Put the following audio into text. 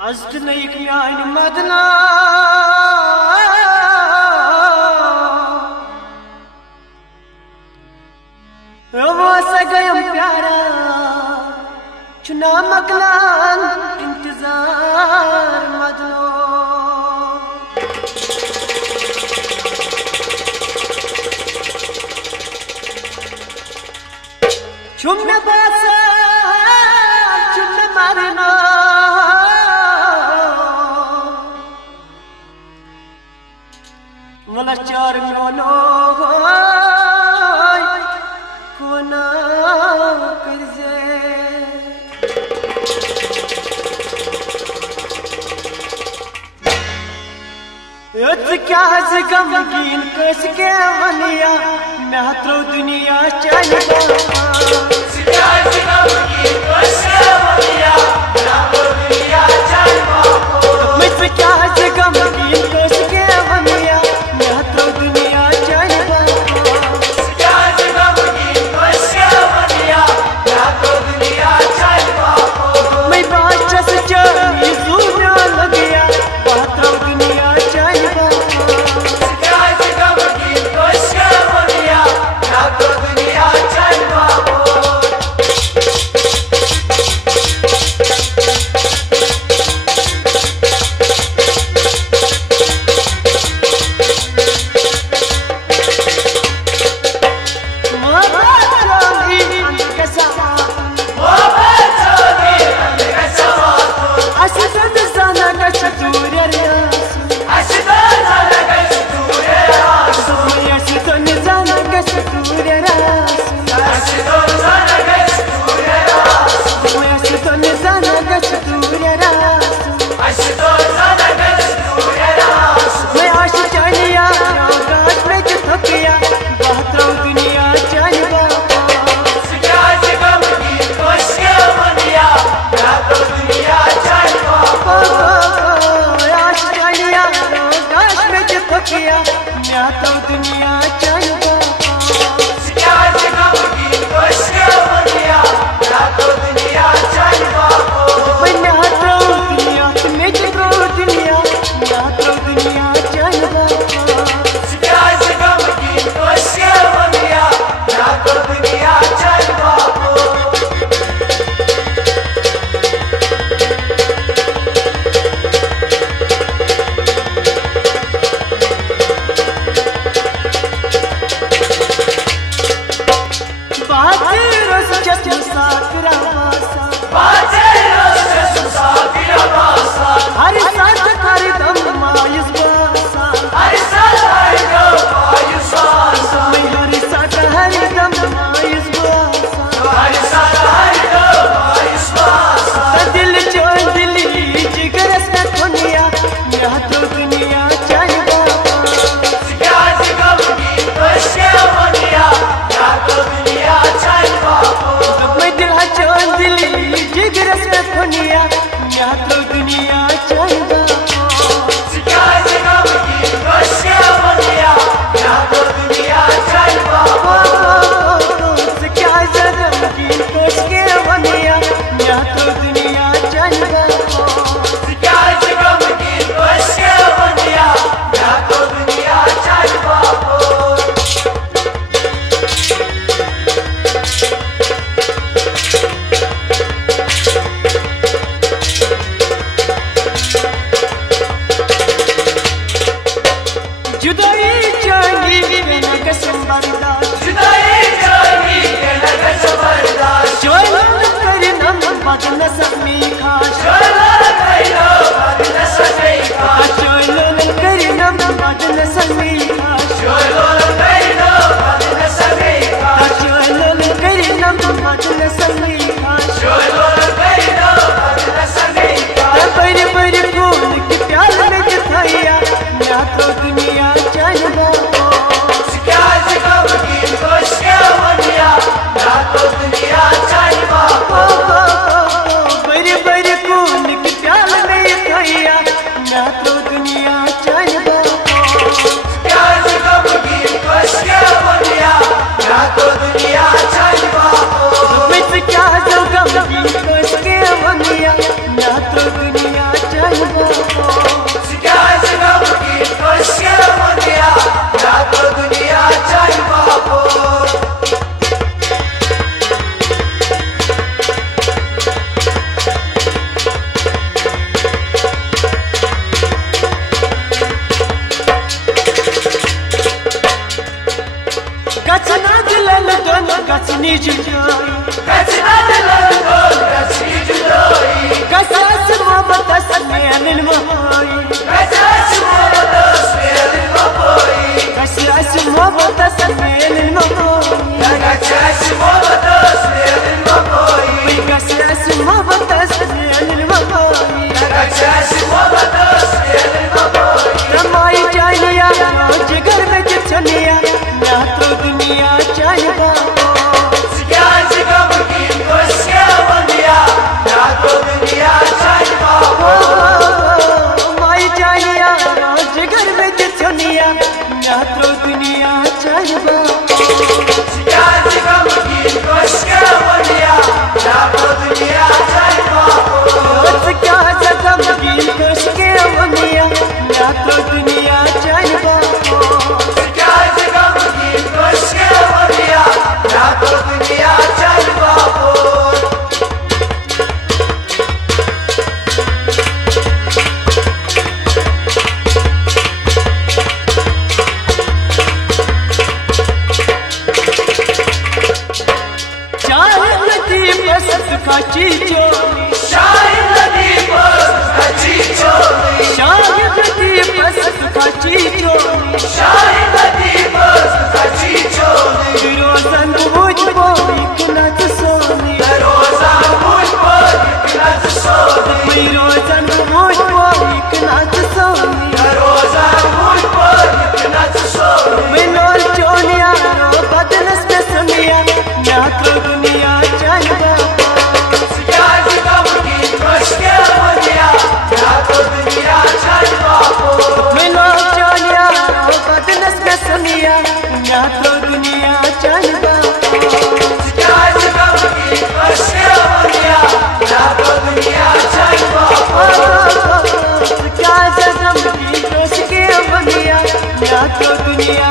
Azdınayık yani madna Ravasa gayam pyara Chuna maklan intizar madno Chumna basa chumna marna Malachar myono kona karze Yat kya gamgin kas ke vaniya मैं तो दुनिया चलता sitar gamgin kas ke vaniya मैं तो दुनिया चलता मैं क्या gamgin kas ke vaniya मैं तो दुनिया चलता sitar gamgin kas ke vaniya मैं तो दुनिया चलता मैं बात से चली दुनिया लग गया बात तो दुनिया चलता sitar gamgin kas ke vaniya मैं तो दुनिया चलता मैं तो दुनिया चलता sitar gamgin kas ke vaniya मैं तो दुनिया चलता मैं तो दुनिया में चाहिए शिकायत गम की कश्य मनिया या तो दुनिया चाहिए बापो गचना दिलन दोन गचनी जुदाई गचना दिलन दोन गचनी जुदाई गचस मोहब्बत स्नेहन मोहई गचस मोहब्बत स्नेहन मोहई गचस मोहब्बत स्नेहन मोहई गचस मोहब्बत स्नेहन मोहई गचस मोहब्बत स्नेहन मोहई गचस मोहब्बत स्नेहन मोहई रमाई जानिया जिगर में जिछनिया ना तो दुनिया चाहिए शिकायत गम की कश्य मनिया या तो दुनिया चाहिए बापो माई जानिया जिगर में जिछनिया ना तो दुनिया चाहिए शिकायत गम की कश्य मनिया या तो दुनिया चाहिए बापो क्या जगम की कश्के मनिया ना तो दुनिया चाहिए शिकायत गम की कश्य मनिया या तो दुनिया चाहिए बापो चाहे नदी बस का चीजो शायद नदी बस अच्छी चोली शायद नदी बस का चीजो शायद नदी बस अच्छी चोली रोजन बुझ बोई नच सोनी रोजा मुझ पर कितना सोनी रोजन बुझ बोई नच सोनी रोजा मुझ पर कितना सोनी मिलोल चोनिया बदनस में समिया ना तो दुनिया चाहिए शिकायत गम की कश्य मनिया या तो दुनिया चाहिए बापो मिलोल चोनिया बदनस में समिया ना तो दुनिया चाहिए शिकायत गम की कश्य मनिया या तो दुनिया चाहिए बापो क्या जगम की दोष के बनिया ना तो दुनिया